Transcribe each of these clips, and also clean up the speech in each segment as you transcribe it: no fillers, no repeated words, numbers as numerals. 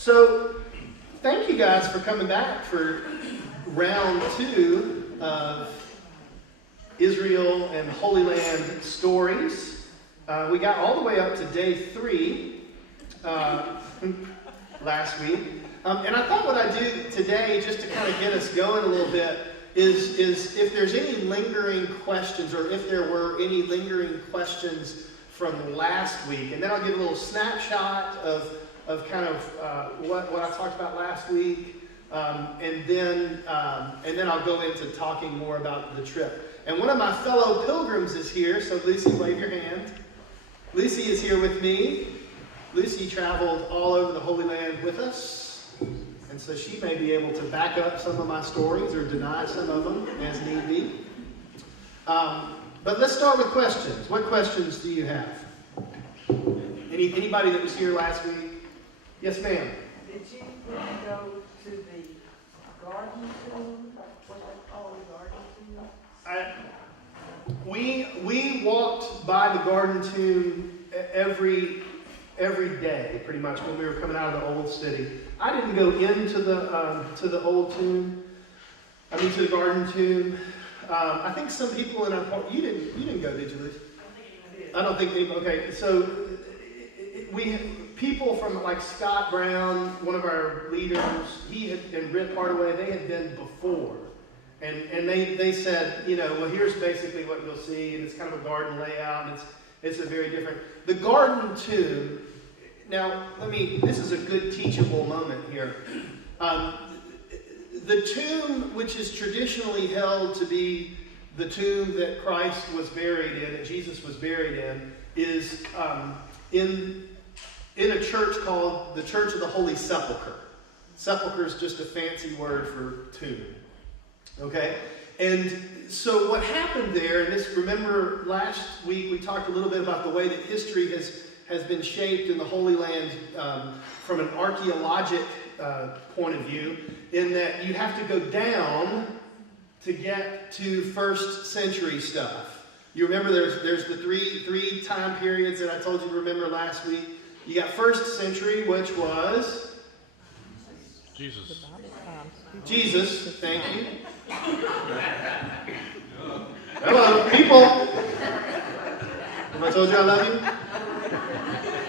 So, thank you guys for coming back for round 2 of Israel and Holy Land stories. We got all the way up to day 3 last week. And I thought what I'd do today, just to kind of get us going a little bit, is if there's any lingering questions, or if there were any lingering questions from last week. And then I'll give a little snapshot of kind of what I talked about last week. And then I'll go into talking more about the trip. And one of my fellow pilgrims is here, so Lucy, wave your hand. Lucy is here with me. Lucy traveled all over the Holy Land with us, and so she may be able to back up some of my stories or deny some of them as need be. But let's start with questions. What questions do you have? Anybody that was here last week? Yes, ma'am. Did you go to the garden tomb? What they call the garden tomb? We walked by the garden tomb every day, pretty much, when we were coming out of the old city. I didn't go into the old tomb. To the garden tomb. I think some people in our part. You didn't go, did you, Liz? I don't think anybody. Okay, so people from like Scott Brown, one of our leaders, and Rick Hardaway, they had been before. And they said, well, here's basically what you'll see, and it's kind of a garden layout, and it's a very different. The garden tomb, now, this is a good teachable moment here. The tomb, which is traditionally held to be the tomb that Christ was buried in, that Jesus was buried in, is in a church called the Church of the Holy Sepulchre. Sepulchre is just a fancy word for tomb. Okay? And so what happened there, and remember last week we talked a little bit about the way that history has been shaped in the Holy Land from an archaeologic point of view, in that you have to go down to get to first century stuff. You remember there's the three time periods that I told you to remember last week. You got first century, which was Jesus, thank you. Hello, people. Have I told you I love you?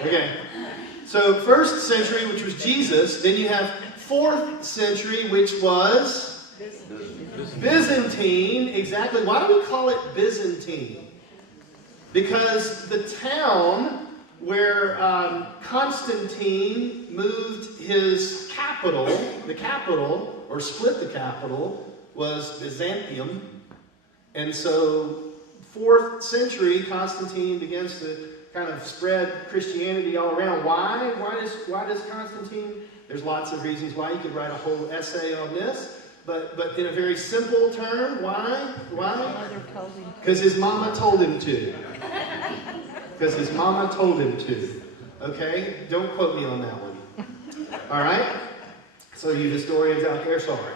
Okay. So first century, which was Jesus. Then you have 4th century, which was Byzantine. Exactly. Why do we call it Byzantine? Because the town where Constantine moved his capital, or split the capital, was Byzantium. And so 4th century, Constantine begins to kind of spread Christianity all around. Why? Why does Constantine? There's lots of reasons why. You could write a whole essay on this. But in a very simple term, why? Because his mama told him to. Because his mama told him to. Okay? Don't quote me on that one. All right? So you historians out there, sorry.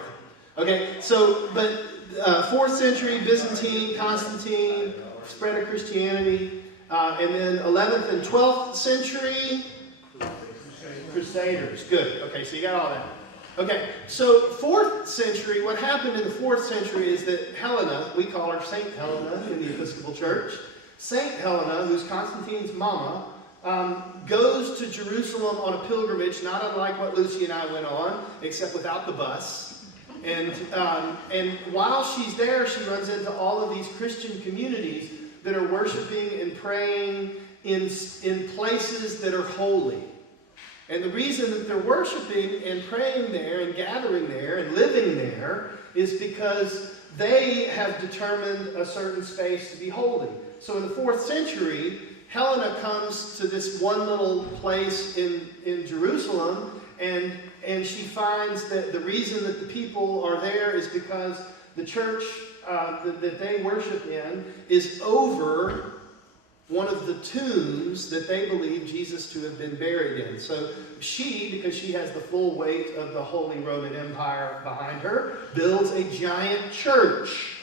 Okay, so, but 4th century, Byzantine, Constantine, spread of Christianity. And then 11th and 12th century, Crusaders. Good. Okay, so you got all that. Okay, so 4th century, what happened in the 4th century is that Helena, we call her Saint Helena in the Episcopal Church, Saint Helena, who's Constantine's mama, goes to Jerusalem on a pilgrimage, not unlike what Lucy and I went on, except without the bus. And while she's there, she runs into all of these Christian communities that are worshiping and praying in places that are holy. And the reason that they're worshiping and praying there and gathering there and living there is because they have determined a certain space to be holy. So in the 4th century, Helena comes to this one little place in Jerusalem, and she finds that the reason that the people are there is because the church that they worship in is over one of the tombs that they believe Jesus to have been buried in. So she, because she has the full weight of the Holy Roman Empire behind her, builds a giant church.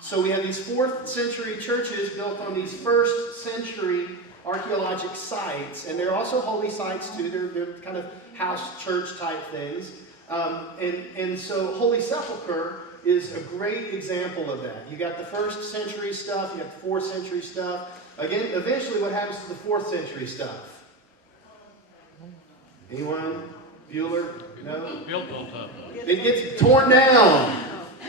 So we have these 4th century churches built on these 1st century archaeologic sites, and they're also holy sites too. They're kind of house church type things. And so Holy Sepulchre is a great example of that. You got the 1st century stuff, you got the 4th century stuff. Again, eventually what happens to the 4th century stuff? Anyone? Bueller? No? Built on top of it. It gets torn down.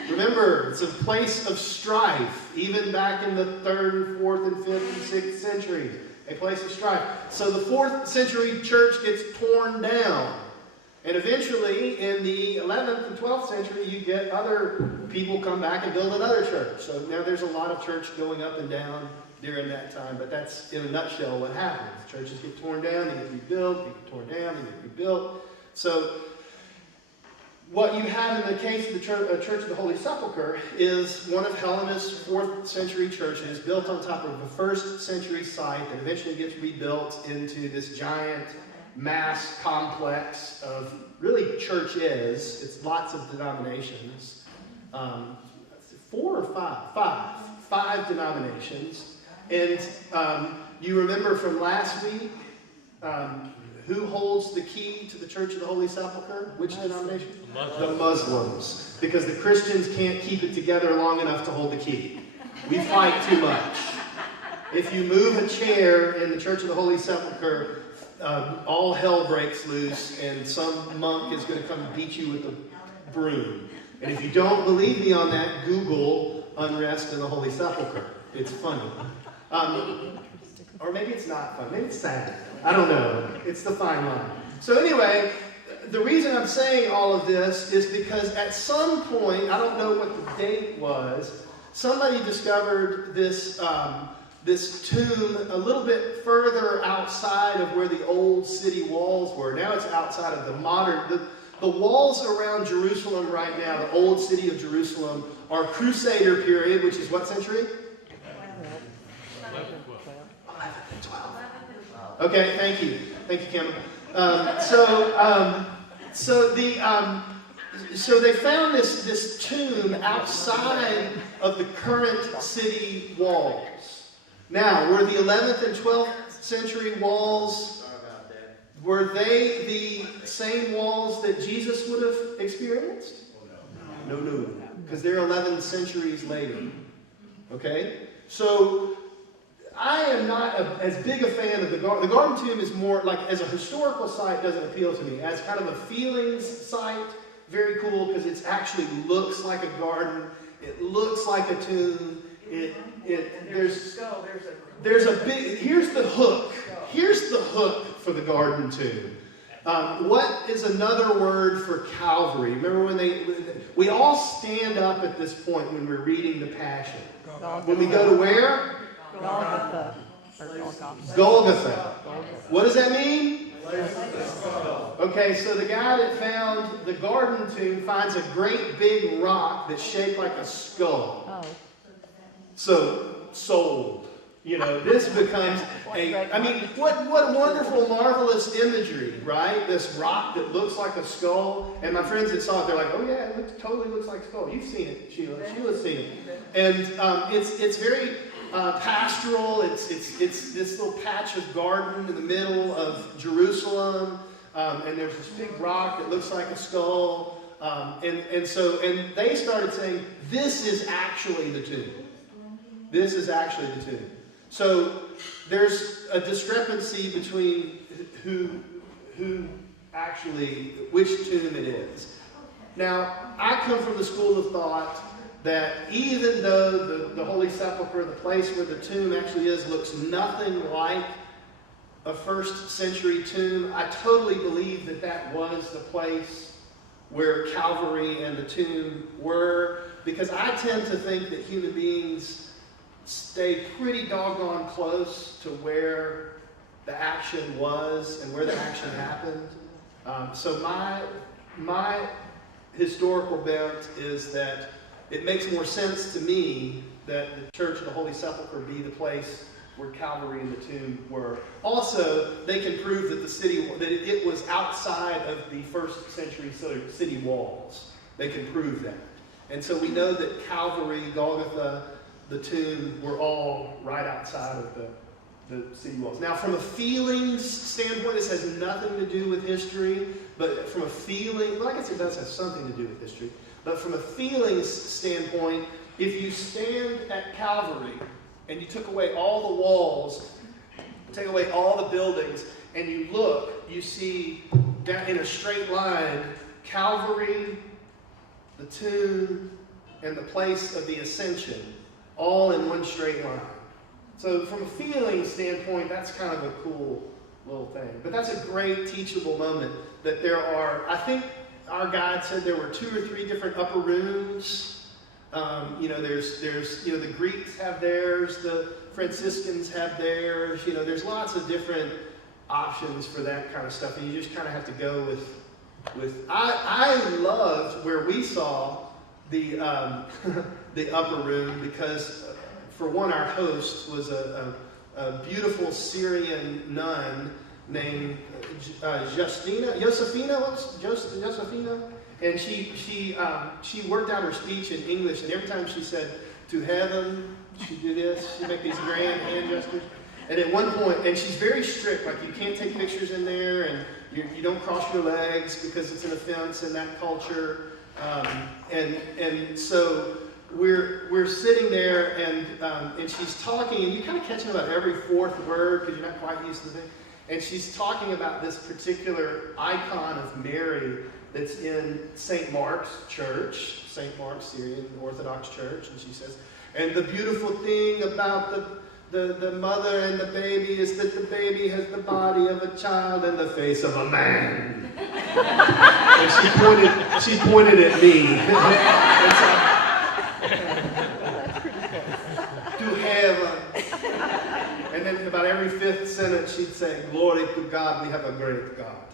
Remember, it's a place of strife, even back in the 3rd, 4th, and 5th, and 6th centuries. A place of strife. So the 4th century church gets torn down. And eventually, in the 11th and 12th century, you get other people come back and build another church. So now there's a lot of church going up and down during that time. But that's, in a nutshell, what happens. Churches get torn down, they get rebuilt, they get torn down, they get rebuilt. So what you have in the case of the Church of the Holy Sepulchre is one of Helena's 4th century churches built on top of a 1st century site that eventually gets rebuilt into this giant mass complex of really churches. It's lots of denominations. 4 or 5? Five denominations. And you remember from last week, who holds the key to the Church of the Holy Sepulchre? Which denomination? The Muslims. Because the Christians can't keep it together long enough to hold the key. We fight too much. If you move a chair in the Church of the Holy Sepulchre, all hell breaks loose and some monk is going to come beat you with a broom. And if you don't believe me on that, Google unrest in the Holy Sepulchre. It's funny. Or maybe it's not fun. Maybe it's sad. I don't know. It's the fine line. So anyway, the reason I'm saying all of this is because at some point, I don't know what the date was, somebody discovered this this tomb a little bit further outside of where the old city walls were. Now it's outside of the modern... The walls around Jerusalem right now, the old city of Jerusalem, are Crusader period, which is what century? 11 and 12. Okay, thank you. Thank you, Kim. So they found this tomb outside of the current city walls. Now, were the 11th and 12th century walls, were they the same walls that Jesus would have experienced? No. Because they're 11 centuries later. Okay? So, I am not as big a fan of the garden. The garden tomb is more, like, as a historical site, doesn't appeal to me. As kind of a feelings site, very cool, because it actually looks like a garden. It looks like a tomb. There's a big, here's the hook. Here's the hook for the garden tomb. What is another word for Calvary? Remember when we all stand up at this point when we're reading the Passion. When we go to where? Golgotha. Golgotha. What does that mean? Okay, so the guy that found the garden tomb finds a great big rock that's shaped like a skull. Oh. So, sold. You know, this becomes what wonderful, marvelous imagery, right? This rock that looks like a skull. And my friends that saw it, they're like, oh yeah, it totally looks like a skull. You've seen it, Sheila. Sheila's seen it. And it's very pastoral. It's this little patch of garden in the middle of Jerusalem. And there's this big rock that looks like a skull. And they started saying, this is actually the tomb. This is actually the tomb. So there's a discrepancy between which tomb it is. Now, I come from the school of thought that even though the Holy Sepulchre, the place where the tomb actually is, looks nothing like a 1st century tomb, I totally believe that was the place where Calvary and the tomb were, because I tend to think that human beings stay pretty doggone close to where the action was and where the action happened. So my historical bent is that it makes more sense to me that the Church of the Holy Sepulchre be the place where Calvary and the tomb were. Also, they can prove that it was outside of the 1st century city walls. They can prove that. And so we know that Calvary, Golgotha, the tomb were all right outside of the city walls. Now, from a feelings standpoint, this has nothing to do with history, but from a feeling, well, I guess it does have something to do with history, but from a feelings standpoint, if you stand at Calvary and you took away all the walls, take away all the buildings, and you look, you see down in a straight line, Calvary, the tomb, and the place of the ascension, all in one straight line. So from a feeling standpoint, that's kind of a cool little thing. But that's a great teachable moment that there are, I think our guide said there were 2 or 3 different upper rooms. There's the Greeks have theirs, the Franciscans have theirs. There's lots of different options for that kind of stuff, and you just kind of have to go with. I loved where we saw the the upper room because, for one, our host was a beautiful Syrian nun named Josefina, and she worked out her speech in English, and every time she said "to heaven," she'd do this. She'd make these grand hand gestures. And at one point, and she's very strict, like you can't take pictures in there, and you don't cross your legs because it's an offense in that culture. And so we're sitting there, and she's talking, and you kind of catch about every 4th word because you're not quite used to it. And she's talking about this particular icon of Mary that's in St. Mark's Church, St. Mark's Syrian Orthodox Church, and she says, and the beautiful thing about the mother and the baby is that the baby has the body of a child and the face of a man. And she pointed at me. To heaven. And then about every 5th sentence she'd say, glory to God, we have a great God.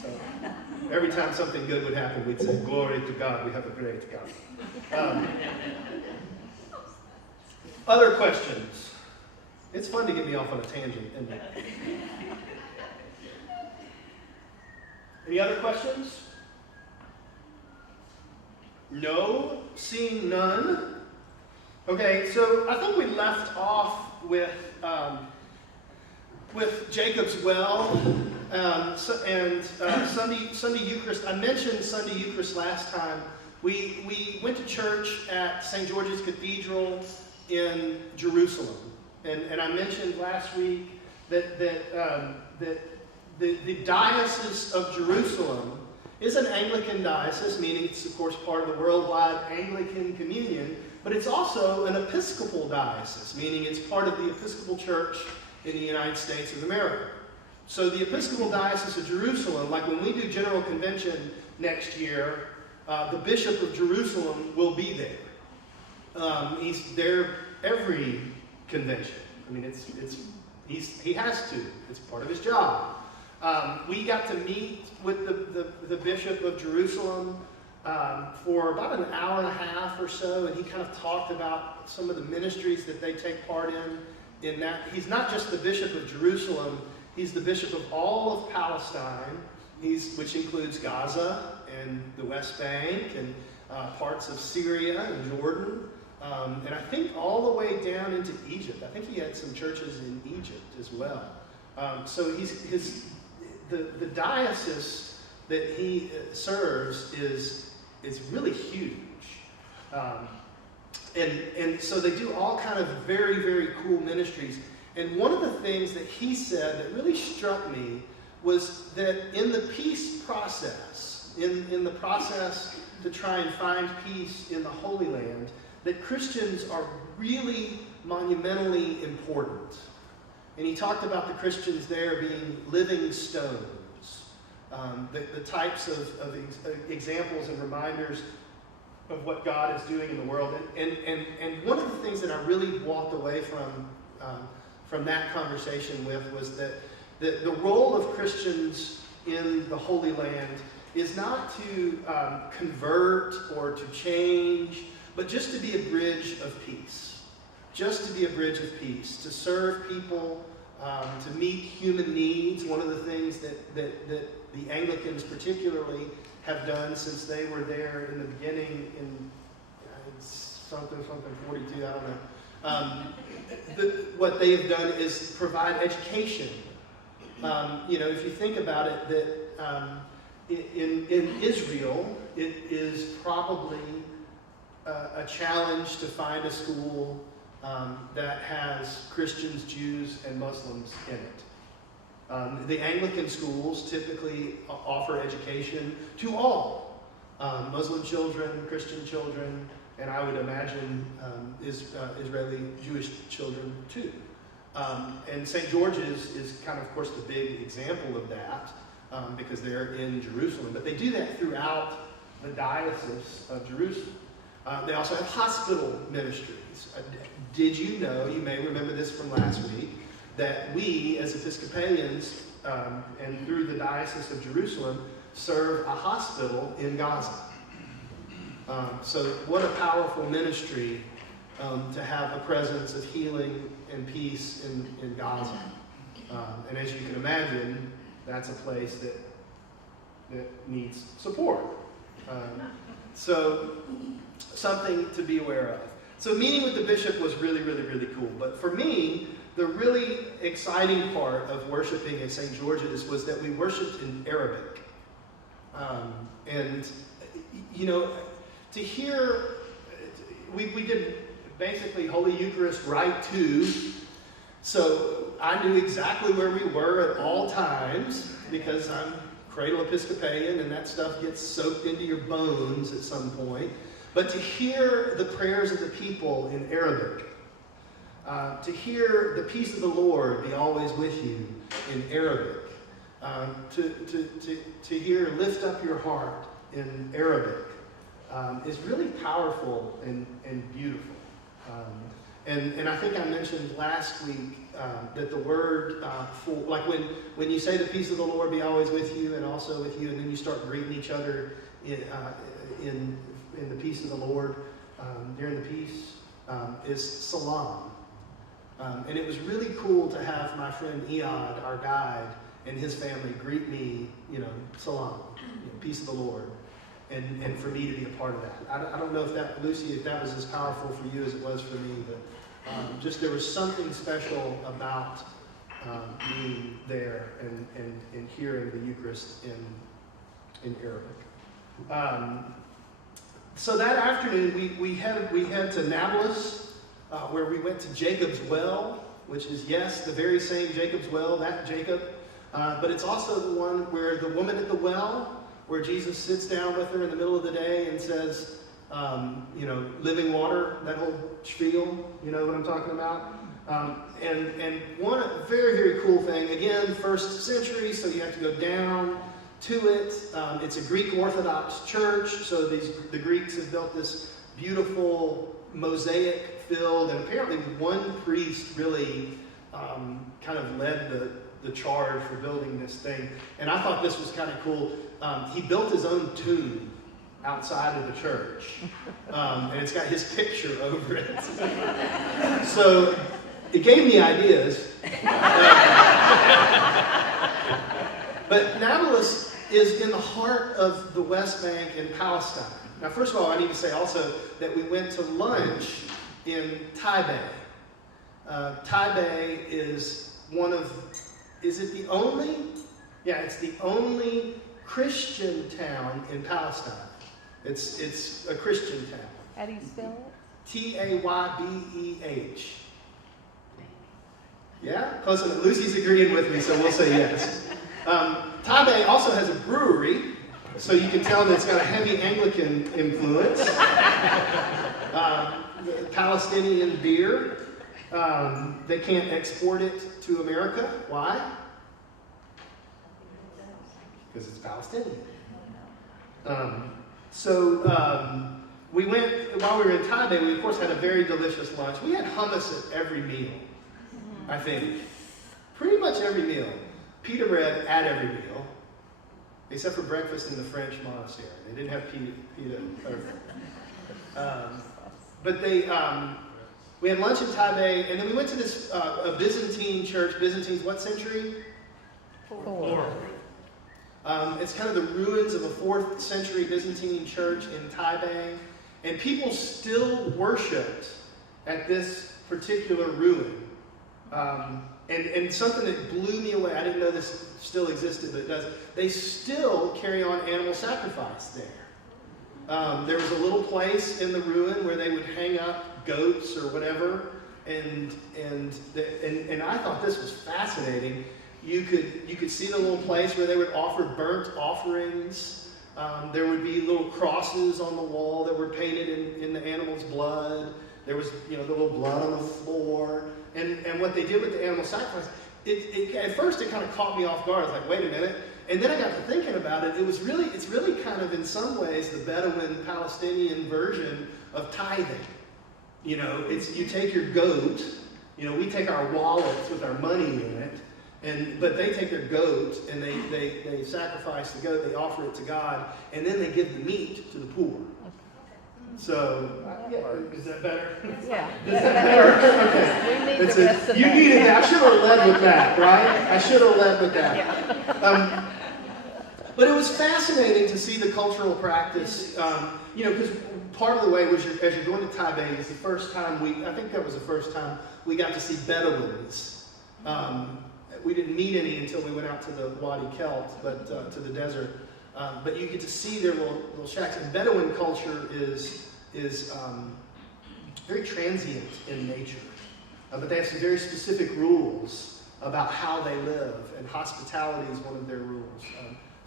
So every time something good would happen, we'd say, glory to God, we have a great God. Other questions? It's fun to get me off on a tangent, isn't it? Any other questions? No? Seeing none? Okay, so I think we left off with Jacob's well Sunday Eucharist. I mentioned Sunday Eucharist last time. We went to church at St. George's Cathedral in Jerusalem. And I mentioned last week that the Diocese of Jerusalem is an Anglican diocese, meaning it's, of course, part of the worldwide Anglican Communion, but it's also an Episcopal diocese, meaning it's part of the Episcopal Church in the United States of America. So the Episcopal Diocese of Jerusalem, like when we do General Convention next year, the Bishop of Jerusalem will be there. He's there every convention. I mean, he has to. It's part of his job. We got to meet with the Bishop of Jerusalem for about an hour and a half or so, and he kind of talked about some of the ministries that they take part in that. He's not just the Bishop of Jerusalem, he's the Bishop of all of Palestine, which includes Gaza and the West Bank and parts of Syria and Jordan. And I think all the way down into Egypt. I think he had some churches in Egypt as well. So the diocese that he serves is really huge. And so they do all kind of very, very cool ministries. And one of the things that he said that really struck me was that in the peace process, in the process to try and find peace in the Holy Land, that Christians are really monumentally important. And he talked about the Christians there being living stones, the types of examples and reminders of what God is doing in the world. And one of the things that I really walked away from that conversation with was that the role of Christians in the Holy Land is not to convert or to change, but just to be a bridge of peace. Just to be a bridge of peace, to serve people, to meet human needs. One of the things that the Anglicans particularly have done since they were there in the beginning in something 42, I don't know. What they have done is provide education. If you think about it, that in Israel, it is probably a challenge to find a school that has Christians, Jews, and Muslims in it. The Anglican schools typically offer education to all, Muslim children, Christian children, and I would imagine Israeli Jewish children too. And St. George's is kind of course, the big example of that because they're in Jerusalem. But they do that throughout the Diocese of Jerusalem. They also have hospital ministries. Did you know, you may remember this from last week, that we as Episcopalians and through the Diocese of Jerusalem serve a hospital in Gaza. So what a powerful ministry to have a presence of healing and peace in Gaza. And as you can imagine, that's a place that needs support. So something to be aware of. So meeting with the bishop was really, really, really cool. But for me, the really exciting part of worshiping at St. George's was that we worshiped in Arabic. To hear, we did basically Holy Eucharist right too. So I knew exactly where we were at all times because I'm cradle Episcopalian and that stuff gets soaked into your bones at some point. But to hear the prayers of the people in Arabic, to hear the peace of the Lord be always with you in Arabic, to hear lift up your heart in Arabic is really powerful and beautiful. And I think I mentioned last week that the word like when you say the peace of the Lord be always with you and also with you, and then you start greeting each other in the peace of the Lord during the peace is salam. And it was really cool to have my friend Eod, our guide, and his family greet me, salam, peace of the Lord. And for me to be a part of that. I don't know if that, Lucy, if that was as powerful for you as it was for me, but just there was something special about being there and hearing the Eucharist in Arabic. So that afternoon, we head to Nablus, where we went to Jacob's Well, which is, yes, the very same Jacob's Well, that Jacob, but it's also the one where the woman at the well, where Jesus sits down with her in the middle of the day and says, living water, that whole spiel, you know what I'm talking about? And one very, very cool thing, again, first century, so you have to go down to it. It's a Greek Orthodox church, so the Greeks have built this beautiful mosaic-filled, and apparently one priest really kind of led the charge for building this thing. And I thought this was kind of cool. He built his own tomb outside of the church. And it's got his picture over it. So it gave me ideas. But Nablus is in the heart of the West Bank in Palestine. Now, first of all, I need to say also that we went to lunch in Taibeh. Taibeh is is it the only? Yeah, it's the only Christian town in Palestine. It's a Christian town. How do you spell it? Taybeh. Yeah? Close enough. Lucy's agreeing with me, so we'll say yes. Taibeh also has a brewery, so you can tell that it's got a heavy Anglican influence. Palestinian beer. They can't export it to America. Why? Because it's Palestinian. We went, while we were in Taibeh, we of course had a very delicious lunch. We had hummus at every meal, I think. Pretty much every meal. Pita bread at every meal, except for breakfast in the French monastery. They didn't have pita. But we had lunch in Taibeh, and then we went to this a Byzantine church. Byzantine's what century? 4. It's kind of the ruins of a 4th century Byzantine church in Taibeh. And people still worshipped at this particular ruin. And something that blew me away, I didn't know this still existed, but it does. They still carry on animal sacrifice there. There was a little place in the ruin where they would hang up goats or whatever, and I thought this was fascinating. You could see the little place where they would offer burnt offerings. There would be little crosses on the wall that were painted in the animal's blood. There was, the little blood on the floor. And what they did with the animal sacrifice, at first it kind of caught me off guard. I was like, wait a minute. And then I got to thinking about it. It's really kind of in some ways the Bedouin Palestinian version of tithing. You take your goat. We take our wallets with our money in it. But they take their goat and they sacrifice the goat, they offer it to God, and then they give the meat to the poor. So, is that better? Yeah. Does that better? Okay. We need the rest of You that. needed that. I should have led with that, right? I should have led with that. Yeah. But it was fascinating to see the cultural practice, because part of the way was as you're going to Taipei, it's the first time I think that was the first time we got to see Bedouins. We didn't meet any until we went out to the Wadi Kelt, but to the desert. But you get to see their little shacks. And Bedouin culture is very transient in nature. But they have some very specific rules about how they live, and hospitality is one of their rules.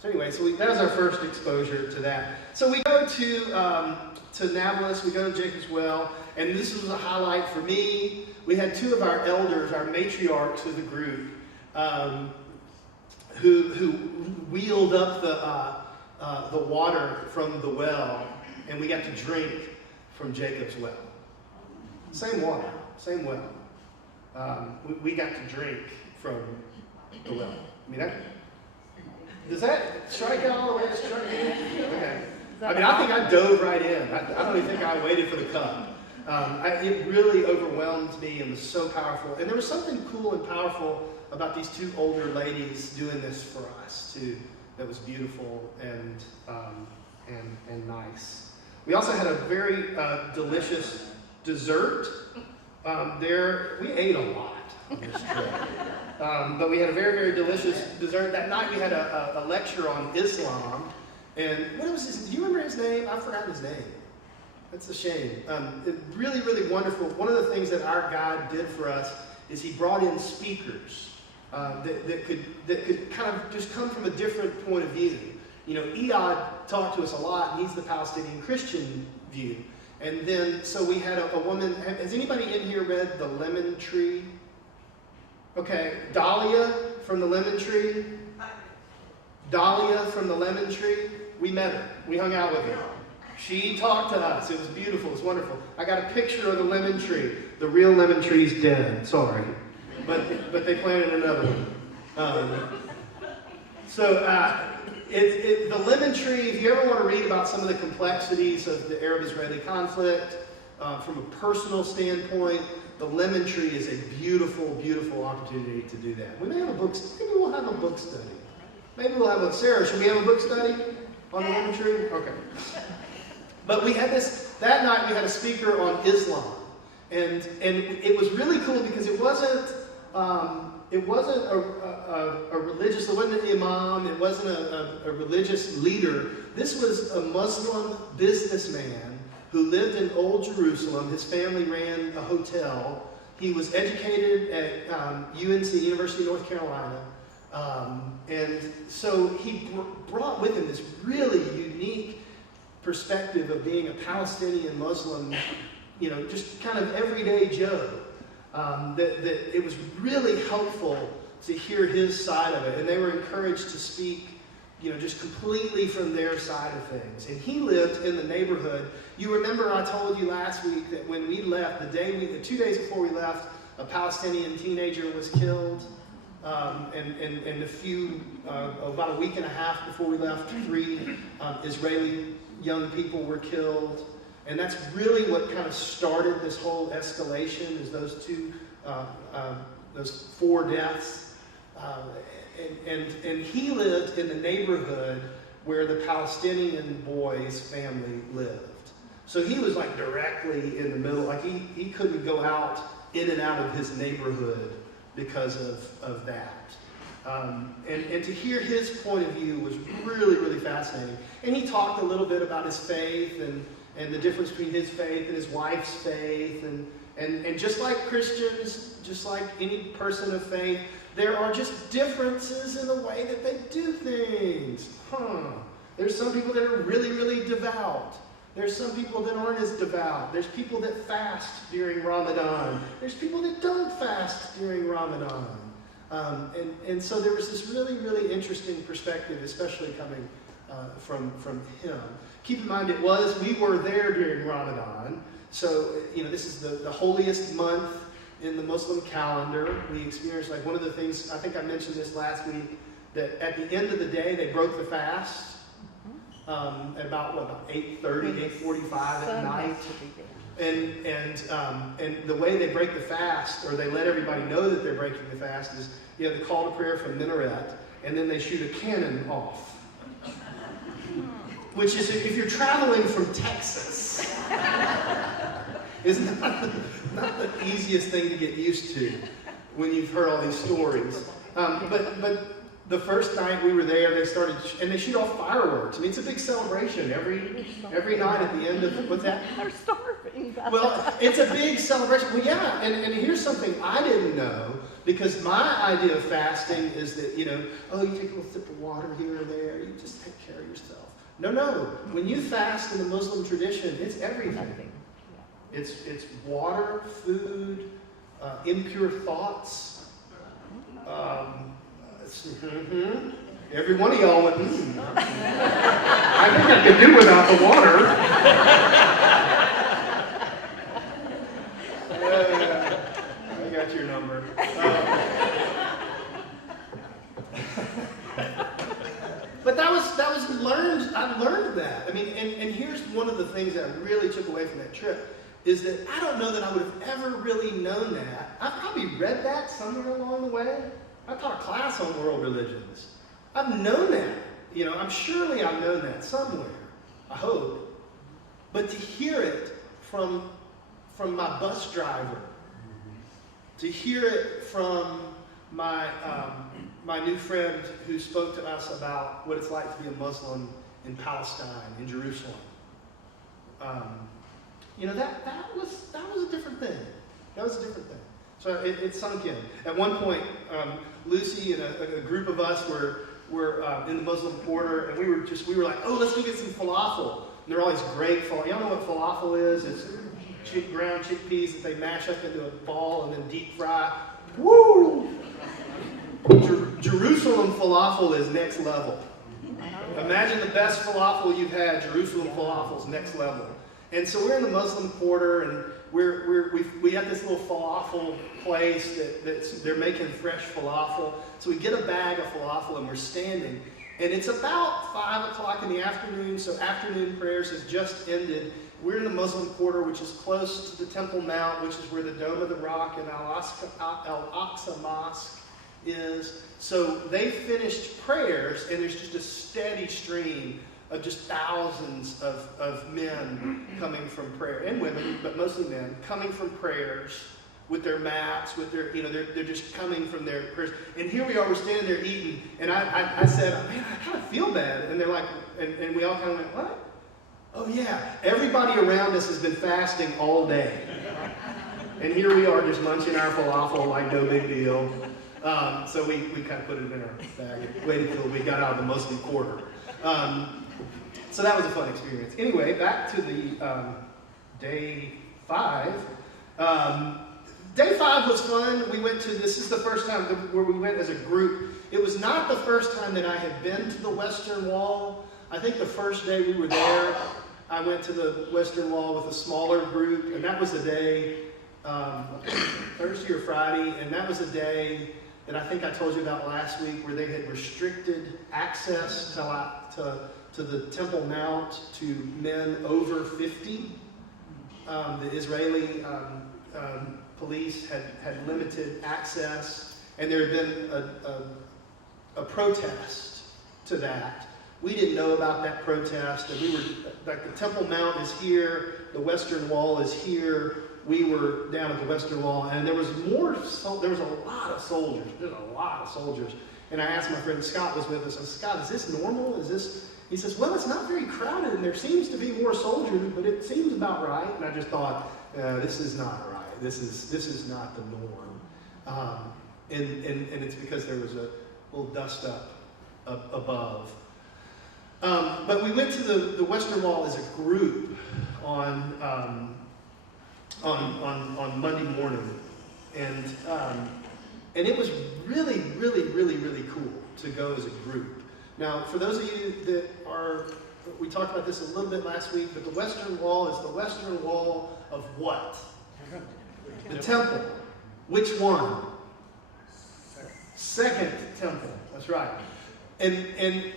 So that was our first exposure to that. So we go to Nablus, we go to Jacob's Well, and this was a highlight for me. We had two of our elders, our matriarchs of the group, who wheeled up the water from the well, and we got to drink from Jacob's Well. Same water, same well. We got to drink from the well. Does that strike out all the way? Okay. I think I dove right in. I don't even think I waited for the cup. It really overwhelmed me and was so powerful. And there was something cool and powerful about these two older ladies doing this for us too. That was beautiful and nice. We also had a very delicious dessert. We ate a lot on this trip. But we had a very, very delicious dessert. That night we had a lecture on Islam. And what was his? Do you remember his name? I've forgotten his name. That's a shame. Really, really wonderful. One of the things that our guide did for us is he brought in speakers that could kind of just come from a different point of view. Iyad talked to us a lot, and he's the Palestinian Christian view. And then, so we had a woman. Has anybody in here read The Lemon Tree? Okay, Dahlia from The Lemon Tree. Dahlia from The Lemon Tree. We met her. We hung out with her. She talked to us. It was beautiful. It was wonderful. I got a picture of the lemon tree. The real lemon tree's dead. Sorry. But they planted another one. The lemon tree, if you ever want to read about some of the complexities of the Arab-Israeli conflict, from a personal standpoint, the lemon tree is a beautiful, beautiful opportunity to do that. We may have a book. Maybe we'll have a book study. Maybe we'll have a Sarah. Should we have a book study on the lemon tree? Okay. But we had that night we had a speaker on Islam. And it was really cool because it wasn't a religious, it wasn't an imam, it wasn't a religious leader. This was a Muslim businessman who lived in Old Jerusalem. His family ran a hotel. He was educated at UNC, University of North Carolina. And so he brought with him this really unique perspective of being a Palestinian Muslim, just kind of everyday Joe. That it was really helpful to hear his side of it. And they were encouraged to speak, just completely from their side of things. And he lived in the neighborhood. You remember I told you last week that when we left, 2 days before we left, a Palestinian teenager was killed. And about a week and a half before we left, 3 Israeli young people were killed. And that's really what kind of started this whole escalation, is those 4 deaths. And he lived in the neighborhood where the Palestinian boy's family lived. So he was like directly in the middle. Like he couldn't go out in and out of his neighborhood because of that. And to hear his point of view was really, really fascinating. And he talked a little bit about his faith and the difference between his faith and his wife's faith. And just like Christians, just like any person of faith, there are just differences in the way that they do things. There's some people that are really, really devout. There's some people that aren't as devout. There's people that fast during Ramadan. There's people that don't fast during Ramadan. And so there was this really, really interesting perspective, especially coming from him. Keep in mind, we were there during Ramadan. So, this is the holiest month in the Muslim calendar. We experienced, like, one of the things, I think I mentioned this last week, that at the end of the day, they broke the fast at about 8:30, 8:45 at night. And the way they break the fast, or they let everybody know that they're breaking the fast, is you have the call to prayer from minaret, and then they shoot a cannon off. Which is, if you're traveling from Texas, is not the easiest thing to get used to when you've heard all these stories. But the first night we were there, they started, and they shoot off fireworks. I mean, it's a big celebration every night at the end of, what's that? They're starving. Well, it's a big celebration. Well, yeah, and here's something I didn't know, because my idea of fasting is that, you take a little sip of water here or there, you just take care of yourself. No. When you fast in the Muslim tradition, it's everything. It's water, food, impure thoughts. Every one of y'all went, I think I could do without the water. I got your number. But that was learned. I learned that. I mean, and here's one of the things that I really took away from that trip, is that I don't know that I would have ever really known that. I probably read that somewhere along the way. I taught a class on world religions. I've known that. I've known that somewhere. I hope. But to hear it from my bus driver, to hear it from my new friend who spoke to us about what it's like to be a Muslim in Palestine, in Jerusalem, that was a different thing. That was a different thing. So it sunk in. At one point, Lucy and a group of us were in the Muslim Quarter, and we were like, oh, let's go get some falafel. And they're always great falafel. Y'all know what falafel is? It's ground chickpeas that they mash up into a ball and then deep fry. Woo! Jerusalem falafel is next level. Imagine the best falafel you've had. Jerusalem falafel's next level. And so we're in the Muslim Quarter, and we have this little falafel place that they're making fresh falafel. So we get a bag of falafel, and we're standing. And it's about 5 o'clock in the afternoon, so afternoon prayers has just ended. We're in the Muslim Quarter, which is close to the Temple Mount, which is where the Dome of the Rock and Al-Aqsa Mosque is. So they finished prayers, and there's just a steady stream of just thousands of men coming from prayer, and women, but mostly men, coming from prayers with their mats, with their, they're just coming from their prayers. And here we are, we're standing there eating, and I said, man, I kind of feel bad. And they're like, and we all kind of went, what? Oh yeah, everybody around us has been fasting all day. And here we are just munching our falafel like no big deal. So we kind of put it in our bag and waited until we got out of the Muslim Quarter. So that was a fun experience. Anyway, back to the day 5. Day 5 was fun. This is the first time where we went as a group. It was not the first time that I had been to the Western Wall. I think the first day we were there, I went to the Western Wall with a smaller group, and that was a day, Thursday or Friday, and that was a day that I think I told you about last week, where they had restricted access to the Temple Mount to men over 50. The Israeli police had limited access, and there had been a protest to that, We didn't know about that protest, and we were, like, the Temple Mount is here, the Western Wall is here. We were down at the Western Wall, and there was a lot of soldiers. There's a lot of soldiers. And I asked my friend Scott was with us. I said, Scott, is this normal? He says, well, it's not very crowded, and there seems to be more soldiers, but it seems about right. And I just thought, this is not right. This is not the norm. And it's because there was a little dust up above. But we went to the Western Wall as a group on Monday morning, and it was really, really, really, really cool to go as a group. Now, for those of you that are, we talked about this a little bit last week, but the Western Wall is the Western Wall of what? The temple. Which one? Second temple. That's right. And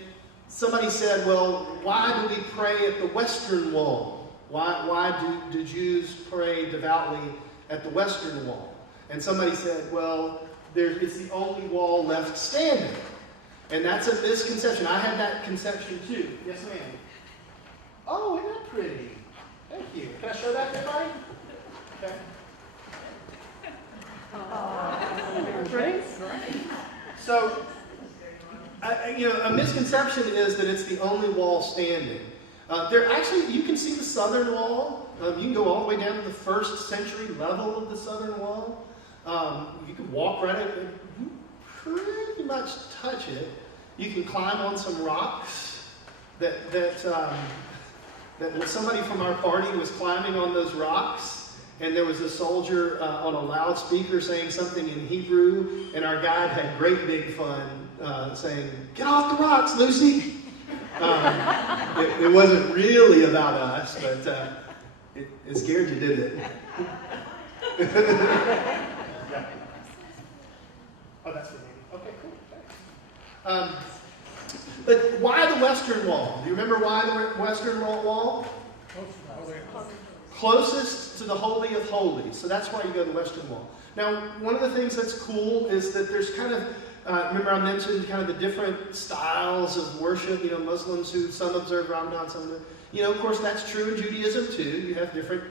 somebody said, well, why do we pray at the Western Wall? Why do Jews pray devoutly at the Western Wall? And somebody said, well, it's the only wall left standing. And that's a misconception. I had that conception too. Yes, ma'am. Oh, isn't that pretty? Thank you. Can I show that to everybody? Okay. Pretty? So, a misconception is that it's the only wall standing. You can see the southern wall. You can go all the way down to the 1st century level of the southern wall. You can walk right at it. You pretty much touch it. You can climb on some rocks. That somebody from our party was climbing on those rocks, and there was a soldier on a loudspeaker saying something in Hebrew, and our guide had great big fun saying, "Get off the rocks, Lucy." It wasn't really about us, but it scared you, didn't it? Yeah. Oh, that's the name. Okay, cool. Thanks. But why the Western Wall? Do you remember why the Western Wall? Closest to the Holy of Holies. So that's why you go to the Western Wall. Now, one of the things that's cool is that there's kind of, remember I mentioned kind of the different styles of worship. Muslims who some observe Ramadan, some don't. Of course, that's true in Judaism too. You have different,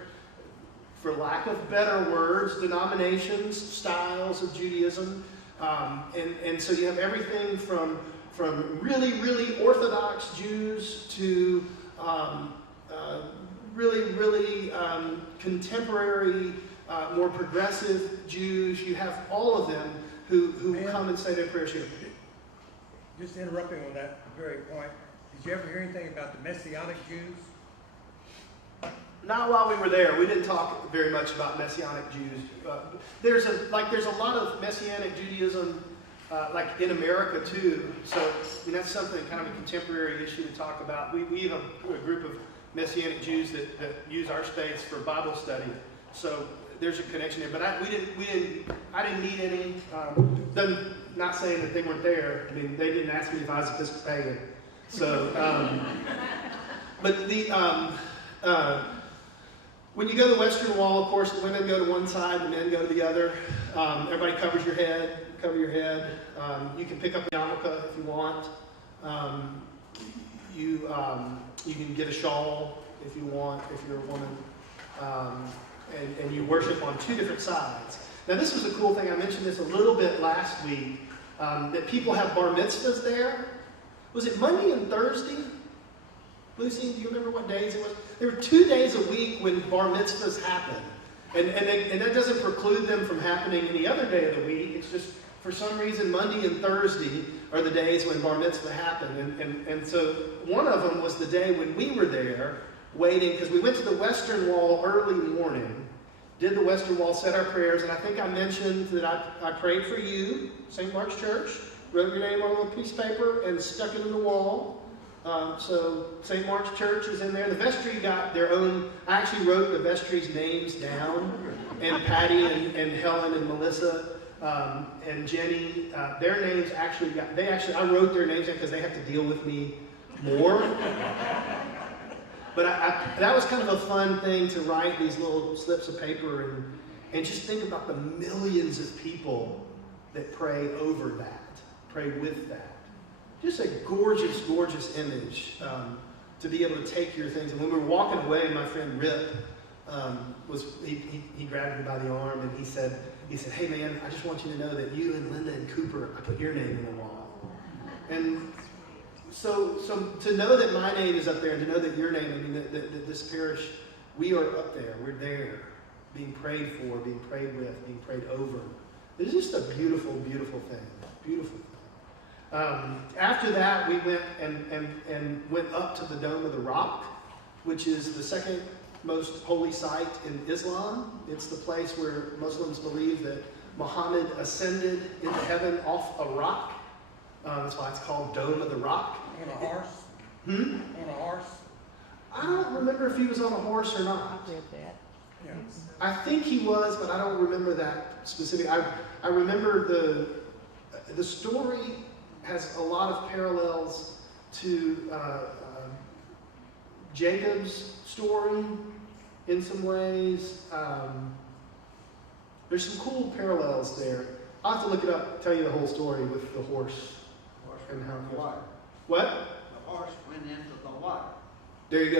for lack of better words, denominations, styles of Judaism. And so you have everything from really, really Orthodox Jews to really, really contemporary, more progressive Jews. You have all of them who come and say their prayers here. Just interrupting on that very point, did you ever hear anything about the Messianic Jews? Not while we were there. We didn't talk very much about Messianic Jews. There's a lot of Messianic Judaism, like in America too. So that's something kind of a contemporary issue to talk about. We have a group of Messianic Jews that use our space for Bible study. So there's a connection there. But I didn't meet any. Not saying that they weren't there. I mean, they didn't ask me if I was Episcopalian. So, but when you go to the Western Wall, of course, the women go to one side, the men go to the other. Everybody covers your head. Cover your head. You can pick up a yarmulke if you want. You can get a shawl if you want, if you're a woman. And you worship on 2 different sides. Now, this was a cool thing. I mentioned this a little bit last week, that people have bar mitzvahs there. Was it Monday and Thursday? Lucy, do you remember what days it was? There were 2 days a week when bar mitzvahs happen. And that doesn't preclude them from happening any other day of the week. It's just, for some reason, Monday and Thursday are the days when bar mitzvah happened. And so one of them was the day when we were there waiting, because we went to the Western Wall early morning, did the Western Wall, said our prayers, and I think I mentioned that I prayed for you, St. Mark's Church, wrote your name on a little piece of paper and stuck it in the wall. So St. Mark's Church is in there. The vestry got their own. I actually wrote the vestry's names down, and Patty and Helen and Melissa and Jenny, their names I wrote their names down because they have to deal with me more. But that was kind of a fun thing to write these little slips of paper and just think about the millions of people that pray over that, pray with that. just a gorgeous, gorgeous image to be able to take your things. And when we were walking away, my friend Rip he grabbed me by the arm and he said, "Hey man, I just want you to know that you and Linda and Cooper, I put your name in the wall." And so to know that my name is up there and to know that your name, I mean, that this parish, we are up there. We're there, being prayed for, being prayed with, being prayed over. It's just a beautiful, beautiful thing. Beautiful thing. After that, we went and went up to the Dome of the Rock, which is the second most holy site in Islam. It's the place where Muslims believe that Muhammad ascended into heaven off a rock. That's why it's called Dome of the Rock. On a horse? On a horse? I don't remember if he was on a horse or not. I read that. Yeah. I think he was, but I don't remember that specific. I remember the story has a lot of parallels to Jacob's story in some ways. There's some cool parallels there. I'll have to look it up, tell you the whole story with the horse and how it goes. What? The horse went into the water. There you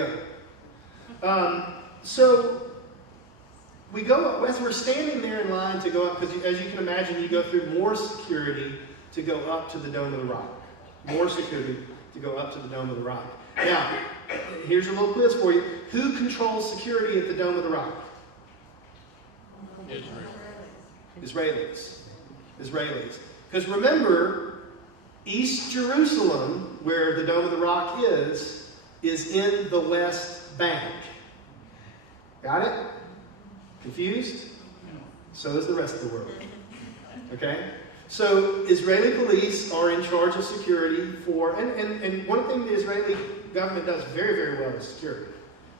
go. So we go, as we're standing there in line to go up, because as you can imagine, you go through more security to go up to the Dome of the Rock. More security to go up to the Dome of the Rock. Now, here's a little quiz for you. Who controls security at the Dome of the Rock? Israelis. Because remember, East Jerusalem, where the Dome of the Rock is in the West Bank. Got it? Confused? So is the rest of the world. Okay? So Israeli police are in charge of security for, and one thing the Israeli government does very, very well is security.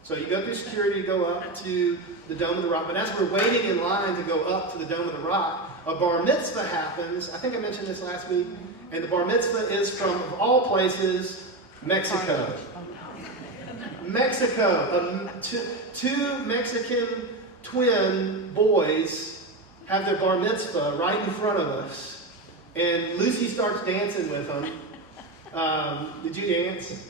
So you go through security, go up to the Dome of the Rock, but as we're waiting in line to go up to the Dome of the Rock, a bar mitzvah happens. I think I mentioned this last week, and the bar mitzvah is from, of all places, Mexico. Mexico. Two Mexican twin boys have their bar mitzvah right in front of us, and Lucy starts dancing with them. Did you dance?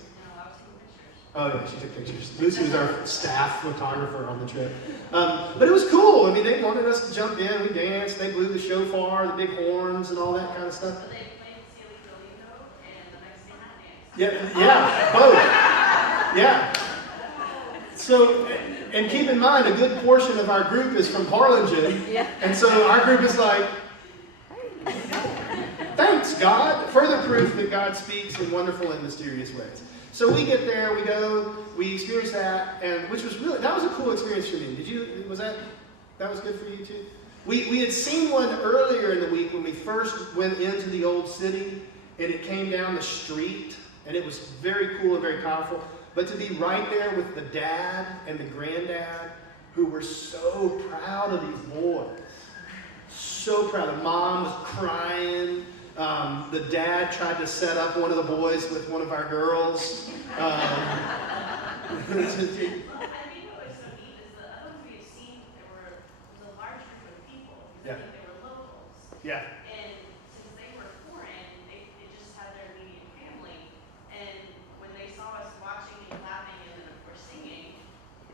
Oh yeah, she took pictures. Lucy was our staff photographer on the trip. But it was cool. I mean, they wanted us to jump in. We danced. They blew the shofar, the big horns, and all that kind of stuff. So they played Silly Filipino and the Mexican Yeah, both. Yeah. So, and keep in mind, a good portion of our group is from Harlingen. Yeah. And so our group is like, thanks, God. Further proof that God speaks in wonderful and mysterious ways. So we get there, we go, we experience that, and which was really, that was a cool experience for me. That was good for you too? We had seen one earlier in the week when we first went into the old city, and it came down the street, and it was very cool and very powerful. But to be right there with the dad and the granddad, who were so proud of these boys, so proud. The mom was crying. The dad tried to set up one of the boys with one of our girls. I think what was so neat is the other ones we had seen, there was a large group of people. Yeah. I think they were locals. Yeah. And since they were foreign, they just had their immediate family. And when they saw us watching and clapping and then of course singing,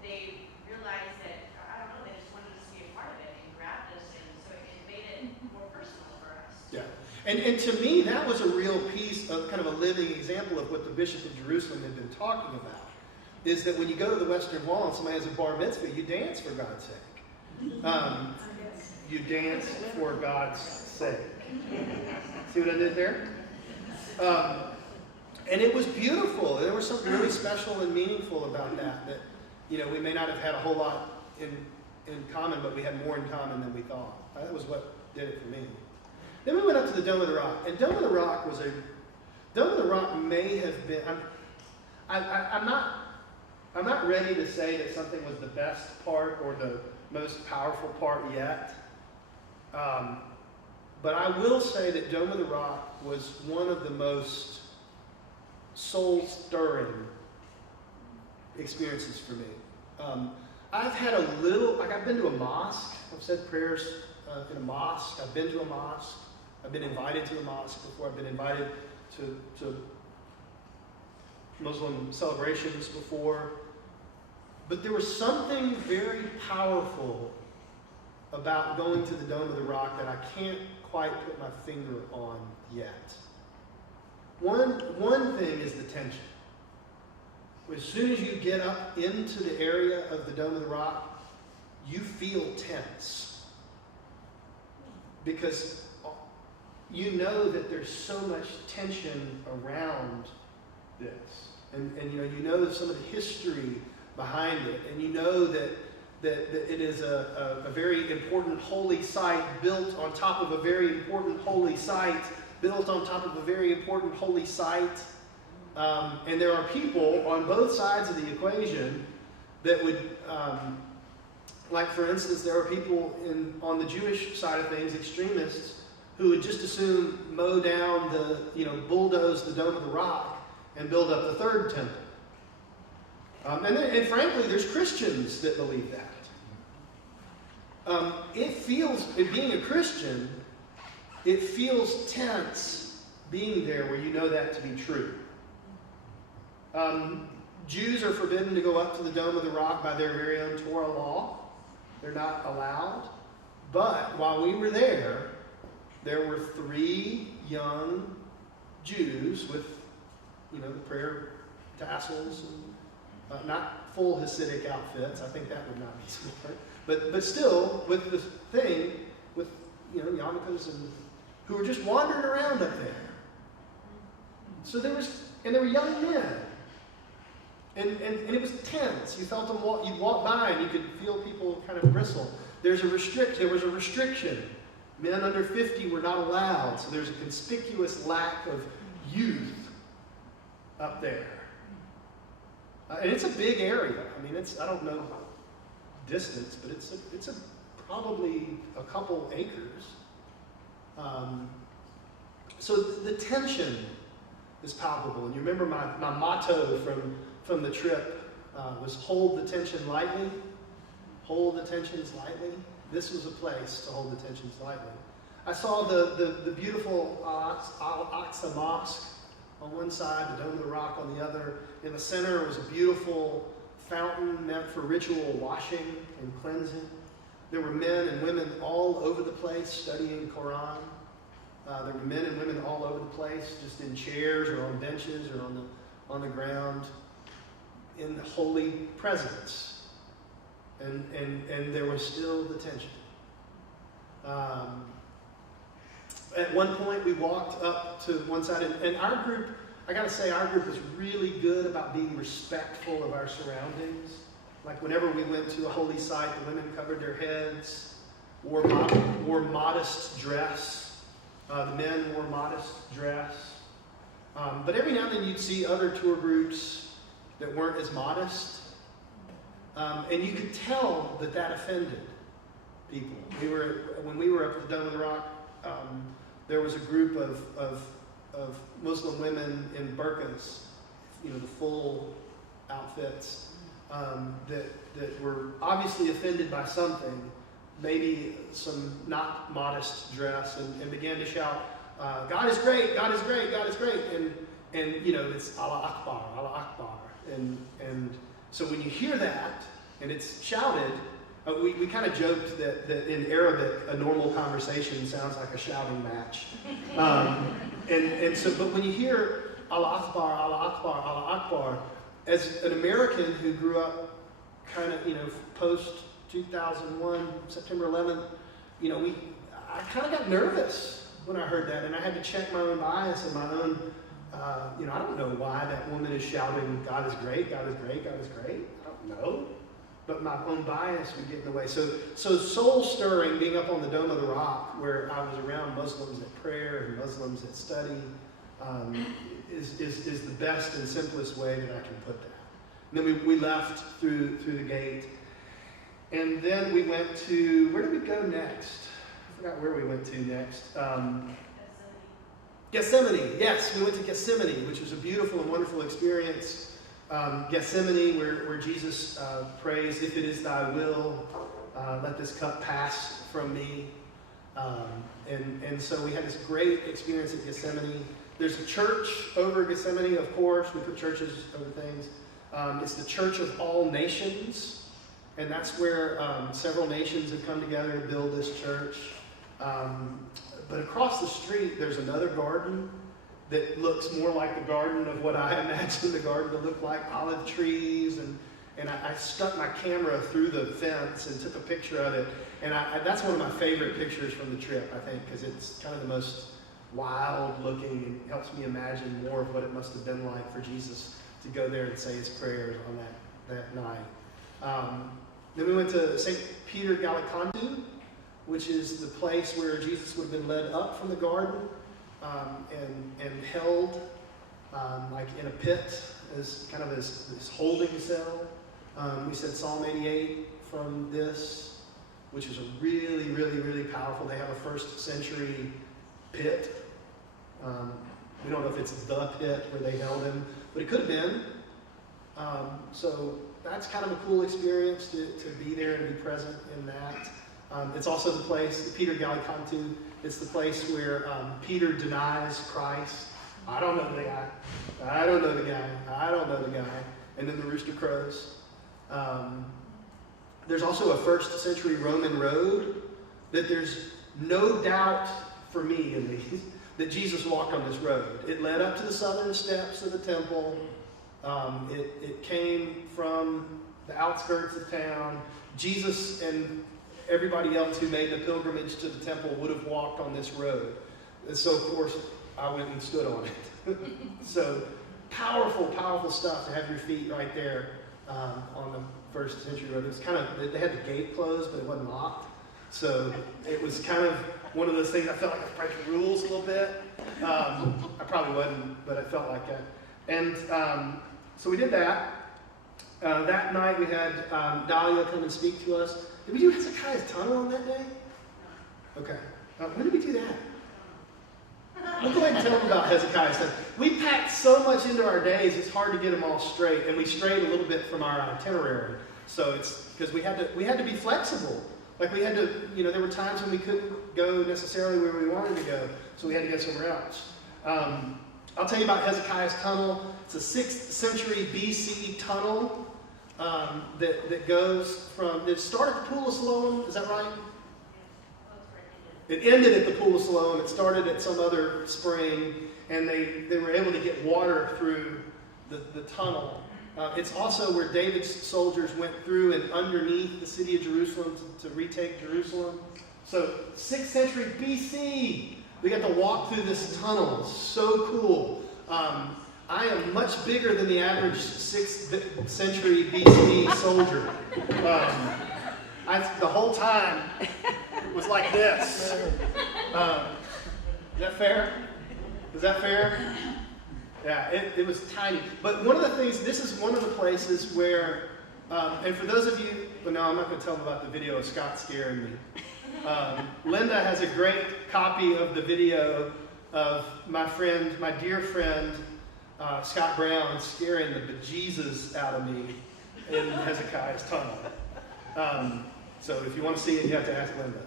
they realized that, I don't know, they just wanted us to be a part of it and grabbed us, and so it made it more personal for us. Yeah. And to me, that was a real piece of kind of a living example of what the Bishop of Jerusalem had been talking about, is that when you go to the Western Wall and somebody has a bar mitzvah, you dance for God's sake. You dance for God's sake. See what I did there? And it was beautiful. There was something really special and meaningful about that, you know, we may not have had a whole lot in common, but we had more in common than we thought. That was what did it for me. Then we went up to the Dome of the Rock, and Dome of the Rock may have been. I'm not ready to say that something was the best part or the most powerful part yet. But I will say that Dome of the Rock was one of the most soul-stirring experiences for me. I've had a little, I've been to a mosque. I've said prayers in a mosque. I've been to a mosque. I've been invited to a mosque before. I've been invited to Muslim celebrations before, but there was something very powerful about going to the Dome of the Rock that I can't quite put my finger on yet. One thing is the tension. As soon as you get up into the area of the Dome of the Rock, you feel tense. Because you know that there's so much tension around this. And you know some of the history behind it. And you know that it is a very important holy site built on top of a very important holy site, built on top of a very important holy site. And there are people on both sides of the equation that would, like for instance, there are people on the Jewish side of things, extremists, who would just as soon mow down bulldoze the Dome of the Rock and build up the third temple. And frankly, there's Christians that believe that. Being a Christian, it feels tense being there where you know that to be true. Jews are forbidden to go up to the Dome of the Rock by their very own Torah law. They're not allowed. But while we were there were 3 young Jews with, the prayer tassels and not full Hasidic outfits. I think that would not be smart. But still, with the thing, with, yarmulkes, and who were just wandering around up there. So there were young men. And it was tense. You felt them you'd walk by and you could feel people kind of bristle. There was a restriction. Men under 50 were not allowed. So there's a conspicuous lack of youth up there. And it's a big area. I mean, I don't know distance, but it's probably a couple acres. So the tension is palpable. And you remember my motto from the trip was hold the tension lightly. Hold the tensions lightly. This was a place to hold the tensions lightly. I saw the beautiful Al-Aqsa Mosque on one side, the Dome of the Rock on the other. In the center was a beautiful fountain meant for ritual washing and cleansing. There were men and women all over the place studying Quran. There were men and women all over the place, just in chairs or on benches or on the ground, in holy presence. And there was still the tension. At one point, we walked up to one side, and our group, I gotta say, our group was really good about being respectful of our surroundings. Like whenever we went to a holy site, the women covered their heads, wore modest dress. The men wore modest dress. But every now and then you'd see other tour groups that weren't as modest. And you could tell that offended people. When we were up at the Dome of the Rock, there was a group of Muslim women in burqas, the full outfits, that were obviously offended by something, maybe some not modest dress, and began to shout, God is great, God is great, God is great. And it's Allah Akbar, Allah Akbar. And so when you hear that, and it's shouted, we kind of joked that in Arabic, a normal conversation sounds like a shouting match. But when you hear Allah Akbar, Allah Akbar, Allah Akbar, as an American who grew up kind of post 2001, September 11th, I kind of got nervous when I heard that, and I had to check my own bias and my own, I don't know why that woman is shouting, God is great, God is great, God is great. I don't know. But my own bias would get in the way. So soul-stirring, being up on the Dome of the Rock, where I was around Muslims at prayer and Muslims at study, is the best and simplest way that I can put that. And then we left through the gate. And then we went to, where did we go next? I forgot where we went to next. Gethsemane. Yes, we went to Gethsemane, which was a beautiful and wonderful experience. Gethsemane, where Jesus prays, if it is thy will, let this cup pass from me. And so we had this great experience at Gethsemane. There's a church over Gethsemane, of course. We put churches over things. It's the Church of All Nations, and that's where several nations have come together to build this church. But across the street, there's another garden that looks more like the garden of what I imagine the garden to look like, olive trees, and I stuck my camera through the fence and took a picture of it. And that's one of my favorite pictures from the trip, I think, because it's kind of the most wild looking and helps me imagine more of what it must have been like for Jesus to go there and say his prayers on that night. Then we went to St. Peter Gallicantu, which is the place where Jesus would have been led up from the garden and held like in a pit as kind of this holding cell. We said Psalm 88 from this, which is a really, really, really powerful. They have a first century pit. We don't know if it's the pit where they held him, but it could have been. So that's kind of a cool experience to be there and be present in that. It's also the place, Peter Gallicantu, it's the place where Peter denies Christ. I don't know the guy. I don't know the guy. I don't know the guy. And then the rooster crows. There's also a first century Roman road that there's no doubt, for me at least, that Jesus walked on this road. It led up to the southern steps of the temple. It came from the outskirts of town. Jesus and everybody else who made the pilgrimage to the temple would have walked on this road. And so, of course, I went and stood on it. So, powerful, powerful stuff to have your feet right there on the first century road. It was kind of, they had the gate closed, but it wasn't locked. So, it was kind of one of those things I felt like I was breaking rules a little bit. I probably wasn't, but I felt like that. And so we did that. That night we had Dahlia come and speak to us. Did we do Hezekiah's tunnel on that day? Okay. When did we do that? We'll go ahead and tell them about Hezekiah's tunnel. We packed so much into our days, it's hard to get them all straight. And we strayed a little bit from our itinerary. So it's because we had to be flexible. Like we had to, there were times when we couldn't go necessarily where we wanted to go. So we had to go somewhere else. I'll tell you about Hezekiah's tunnel. It's a 6th century BC tunnel that goes from, it started at the Pool of Siloam, is that right? It ended at the Pool of Siloam. It started at some other spring, and they were able to get water through the tunnel. It's also where David's soldiers went through and underneath the city of Jerusalem to retake Jerusalem. So 6th century BC, we got to walk through this tunnel. It's so cool. I am much bigger than the average 6th century BC soldier. The whole time was like this. Is that fair? Is that fair? Yeah, it was tiny. But one of the things, this is one of the places where, and for those of you, well, no, I'm not going to tell them about the video of Scott scaring me. Linda has a great copy of the video of my dear friend, Scott Brown, scaring the bejesus out of me in Hezekiah's tunnel. So if you want to see it, you have to ask Linda.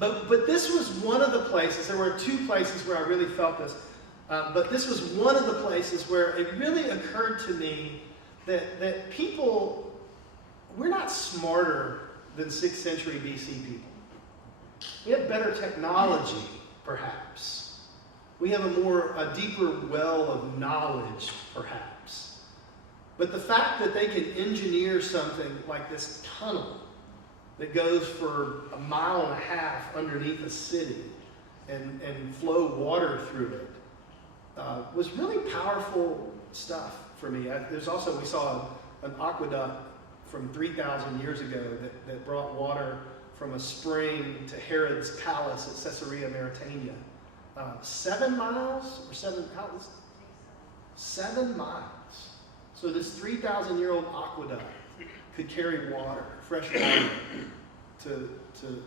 But this was one of the places, there were 2 places where I really felt this, but this was one of the places where it really occurred to me that people, we're not smarter than 6th century BC people. We have better technology, perhaps. We have a deeper well of knowledge, perhaps. But the fact that they can engineer something like this tunnel that goes for 1.5 miles underneath a city and flow water through it was really powerful stuff for me. We saw an aqueduct from 3,000 years ago that brought water from a spring to Herod's palace at Caesarea Maritima. 7 miles? Or 7 miles. So this 3,000-year-old aqueduct could carry water, fresh water, to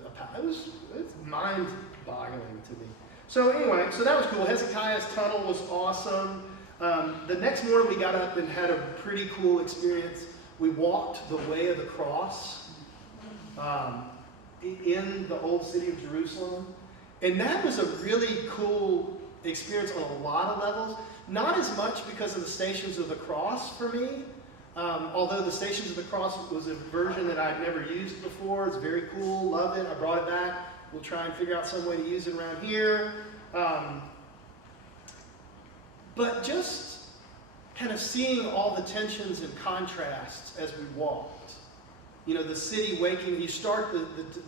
a palace. It's mind-boggling to me. So anyway, so that was cool. Hezekiah's tunnel was awesome. The next morning we got up and had a pretty cool experience. We walked the way of the cross in the old city of Jerusalem. And that was a really cool experience on a lot of levels. Not as much because of the Stations of the Cross for me, although the Stations of the Cross was a version that I'd never used before. It's very cool, love it. I brought it back. We'll try and figure out some way to use it around here. But just kind of seeing all the tensions and contrasts as we walked. You know, the city waking, you start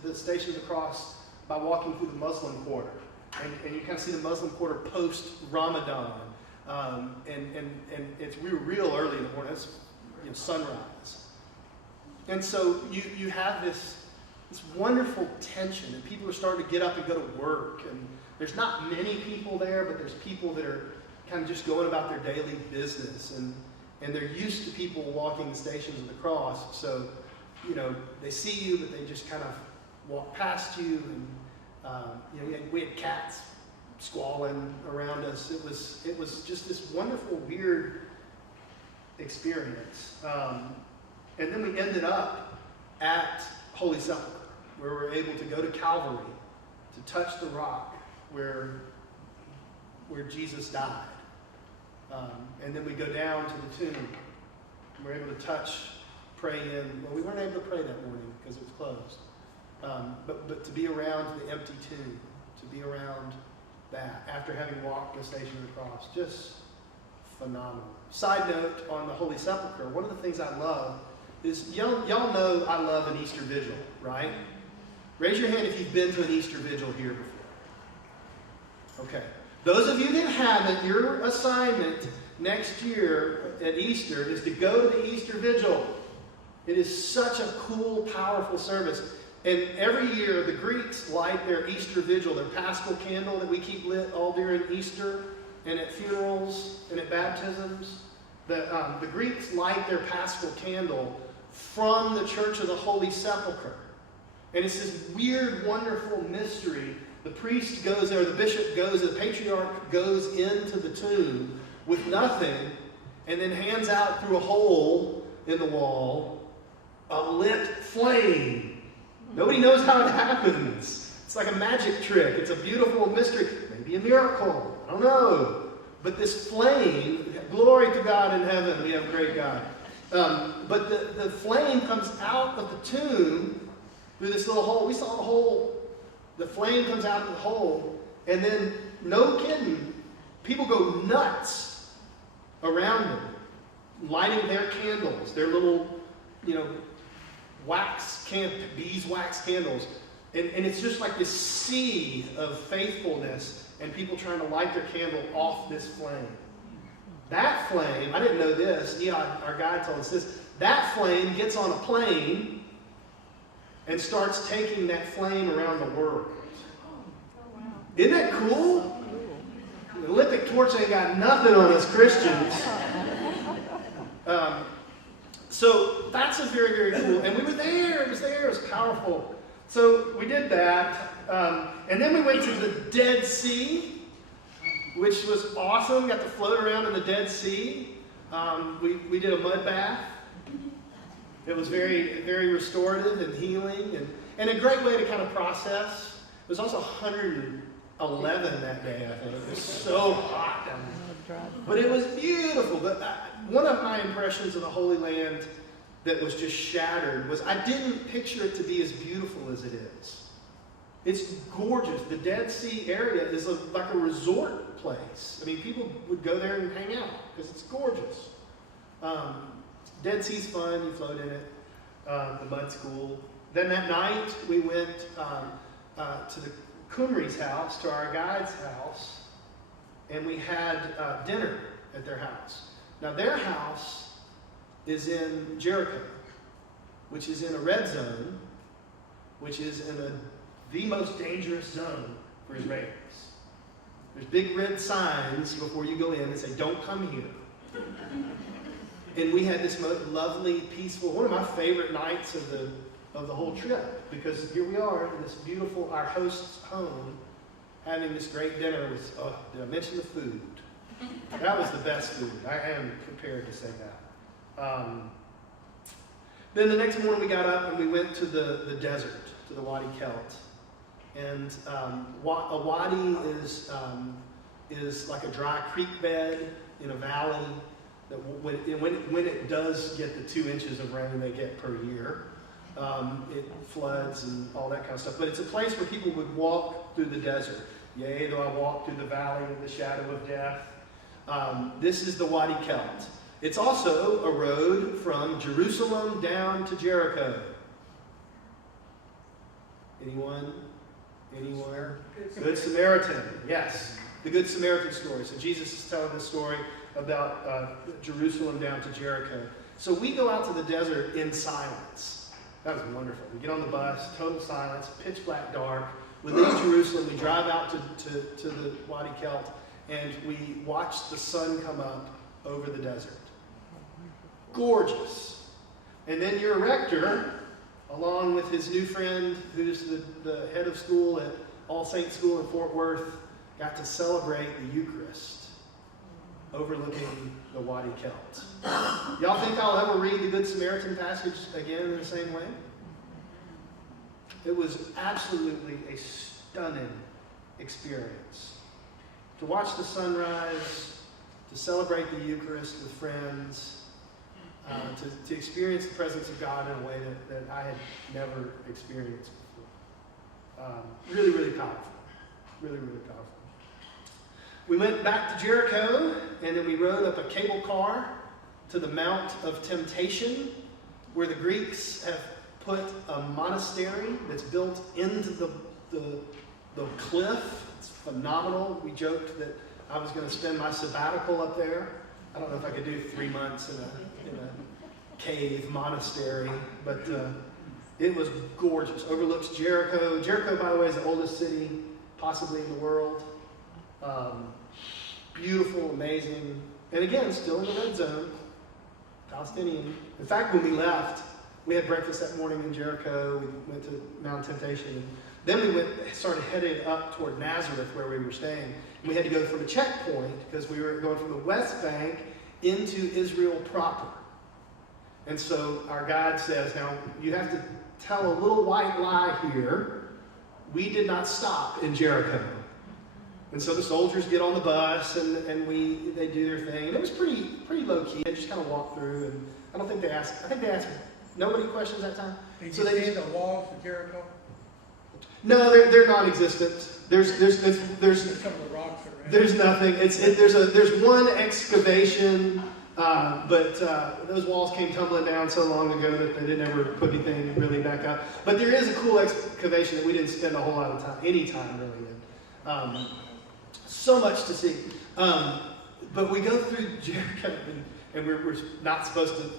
the Stations of the Cross by walking through the Muslim quarter. And you kind of see the Muslim quarter post-Ramadan. And we were real early in the morning. It's sunrise. And so you have this wonderful tension, and people are starting to get up and go to work. And there's not many people there, but there's people that are kind of just going about their daily business. And they're used to people walking the Stations of the Cross. So, you know, they see you, but they just kind of walk past you. And we had cats squalling around us. It was just this wonderful, weird experience. And then we ended up at Holy Sepulchre, where we were able to go to Calvary to touch the rock where Jesus died. And then we go down to the tomb. And we're able to pray in. Well, we weren't able to pray that morning because it was closed. But to be around the empty tomb, to be around that after having walked the Station of the Cross, just phenomenal. Side note on the Holy Sepulchre, one of the things I love is, y'all know I love an Easter Vigil, right? Raise your hand if you've been to an Easter Vigil here before. Okay. Those of you that haven't, your assignment next year at Easter is to go to the Easter Vigil. It is such a cool, powerful service. And every year, the Greeks light their Easter Vigil, their Paschal candle that we keep lit all during Easter and at funerals and at baptisms. The Greeks light their Paschal candle from the Church of the Holy Sepulchre. And it's this weird, wonderful mystery. The priest goes there, the bishop goes, the patriarch goes into the tomb with nothing and then hands out through a hole in the wall a lit flame. Nobody knows how it happens. It's like a magic trick. It's a beautiful mystery. Maybe a miracle. I don't know. But this flame, glory to God in heaven. We have a great God. But the flame comes out of the tomb through this little hole. We saw the hole. The flame comes out of the hole. And then, no kidding, people go nuts around them, lighting their candles, their little, beeswax candles. And it's just like this sea of faithfulness and people trying to light their candle off this flame. That flame, I didn't know this, our guide told us this, that flame gets on a plane and starts taking that flame around the world. Isn't that cool? The Olympic torch ain't got nothing on us Christians. So that's a very, very cool. And we were there. It was powerful. So we did that. And then we went to the Dead Sea, which was awesome. Got to float around in the Dead Sea. We did a mud bath. It was very, very restorative and healing and a great way to kind of process. It was also 111 that day, I think. It was so hot down there. But it was beautiful. But one of my impressions of the Holy Land that was just shattered was I didn't picture it to be as beautiful as it is. It's gorgeous. The Dead Sea area is like a resort place. I mean, people would go there and hang out because it's gorgeous. Dead Sea's fun. You float in it. The mud's cool. Then that night we went to the Kumri's house, to our guide's house, and we had dinner at their house. Now their house is in Jericho, which is in a red zone, which is in the most dangerous zone for Israelis. There's big red signs before you go in that say, "Don't come here." And we had this most lovely, peaceful, one of my favorite nights of the whole trip, because here we are in this beautiful, our host's home, having this great dinner with, did I mention the food? That was the best food. I am prepared to say that. Then the next morning we got up and we went to the desert, to the Wadi Kelt. And a wadi is is like a dry creek bed in a valley that when it does get the 2 inches of rain they get per year, it floods and all that kind of stuff. But it's a place where people would walk through the desert. Yea, though I walk through the valley of the shadow of death. This is the Wadi Kelt. It's also a road from Jerusalem down to Jericho. Anyone? Anywhere? Good Samaritan. Yes, the Good Samaritan story. So Jesus is telling this story about Jerusalem down to Jericho. So we go out to the desert in silence. That was wonderful. We get on the bus, total silence, pitch black dark. We leave Jerusalem, we drive out to the Wadi Kelt, and we watch the sun come up over the desert. Gorgeous. And then your rector, along with his new friend, who's the head of school at All Saints School in Fort Worth, got to celebrate the Eucharist overlooking the Wadi Kelt. Y'all think I'll ever read the Good Samaritan passage again in the same way? It was absolutely a stunning experience. To watch the sunrise, to celebrate the Eucharist with friends, to experience the presence of God in a way that I had never experienced before. Really, really powerful. Really, really powerful. We went back to Jericho, and then we rode up a cable car to the Mount of Temptation, where the Greeks have put a monastery that's built into the cliff. It's phenomenal. We joked that I was going to spend my sabbatical up there. I don't know if I could do 3 months in a cave monastery, but it was gorgeous. Overlooks Jericho. Jericho, by the way, is the oldest city possibly in the world. Beautiful, amazing, and again, still in the red zone. Palestinian. In fact, when we left, we had breakfast that morning in Jericho. We went to Mount Temptation. Then we started heading up toward Nazareth, where we were staying. We had to go from a checkpoint because we were going from the West Bank into Israel proper. And so our guide says, now you have to tell a little white lie here. We did not stop in Jericho. And so the soldiers get on the bus and they do their thing. And it was pretty low key. They just kind of walked through, and I think they asked nobody questions that time. Did so you they see the walls of Jericho? No, they're non-existent. There's Some of the rocks around. There's nothing. There's one excavation, but those walls came tumbling down so long ago that they didn't ever put anything really back up. But there is a cool excavation that we didn't spend a whole lot of any time really in. So much to see. But we go through Jericho, and we're not supposed to,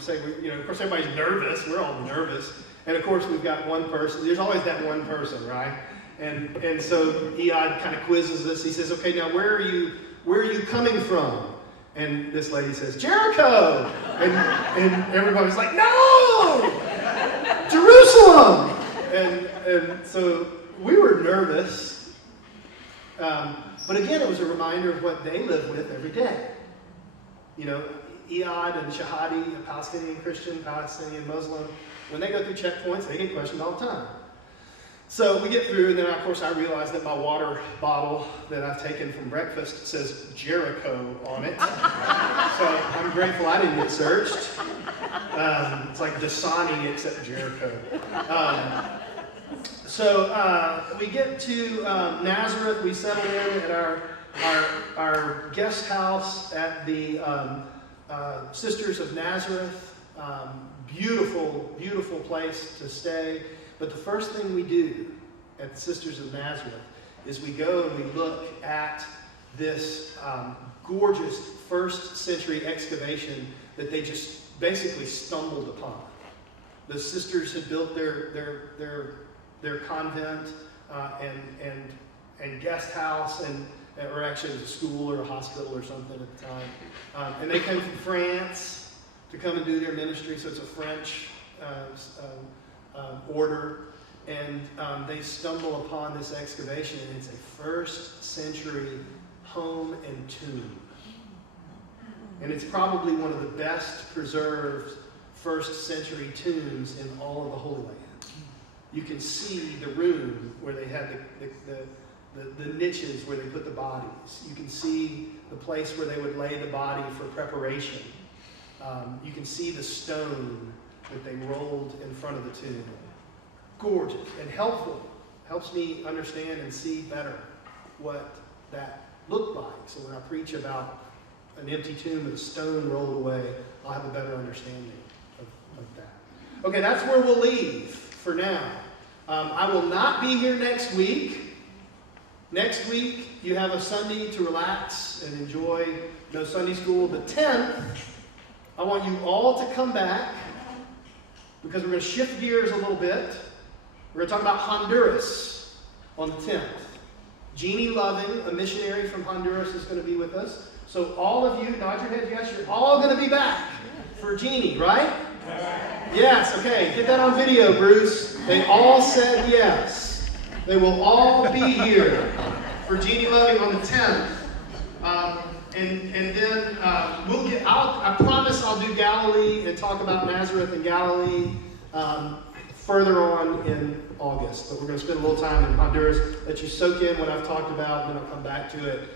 say, of course everybody's nervous. We're all nervous. And of course we've got one person. There's always that one person, right? And so Eod kind of quizzes us. He says, okay, now where are you coming from? And this lady says, Jericho! And everybody's like, no! Jerusalem! And so we were nervous. But again, it was a reminder of what they live with every day. Eod and Shahadi, a Palestinian Christian, Palestinian Muslim, when they go through checkpoints, they get questioned all the time. So we get through, and then of course I realize that my water bottle that I've taken from breakfast says Jericho on it. So I'm grateful I didn't get searched. It's like Dasani except Jericho. So we get to Nazareth. We settle in at our guest house at the Sisters of Nazareth. Beautiful, beautiful place to stay. But the first thing we do at the Sisters of Nazareth is we go and we look at this gorgeous first century excavation that they just basically stumbled upon. The sisters had built their convent and guest house, or actually it was a school or a hospital or something at the time. And they came from France to come and do their ministry, so it's a French order. And they stumble upon this excavation, and it's a first century home and tomb. And it's probably one of the best preserved first century tombs in all of the Holy Land. You can see the room where they had the niches where they put the bodies. You can see the place where they would lay the body for preparation. You can see the stone that they rolled in front of the tomb. Gorgeous and helpful. Helps me understand and see better what that looked like. So when I preach about an empty tomb with a stone rolled away, I'll have a better understanding of that. Okay, that's where we'll leave for now. I will not be here next week. Next week, you have a Sunday to relax and enjoy no Sunday school. The 10th, I want you all to come back because we're going to shift gears a little bit. We're going to talk about Honduras on the 10th. Jeannie Loving, a missionary from Honduras, is going to be with us. So all of you, nod your head, yes, you're all going to be back for Jeannie, right? Yes, okay. Get that on video, Bruce. They all said yes. They will all be here for Jeannie Loving on the 10th. And then I promise I'll do Galilee and talk about Nazareth and Galilee further on in August. But we're going to spend a little time in Honduras, let you soak in what I've talked about, and then I'll come back to it.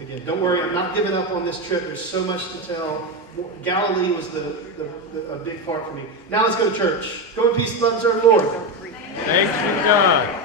Again, don't worry, I'm not giving up on this trip. There's so much to tell. Galilee was a big part for me. Now let's go to church. Go in peace, love, and serve the Lord. Thanks to God.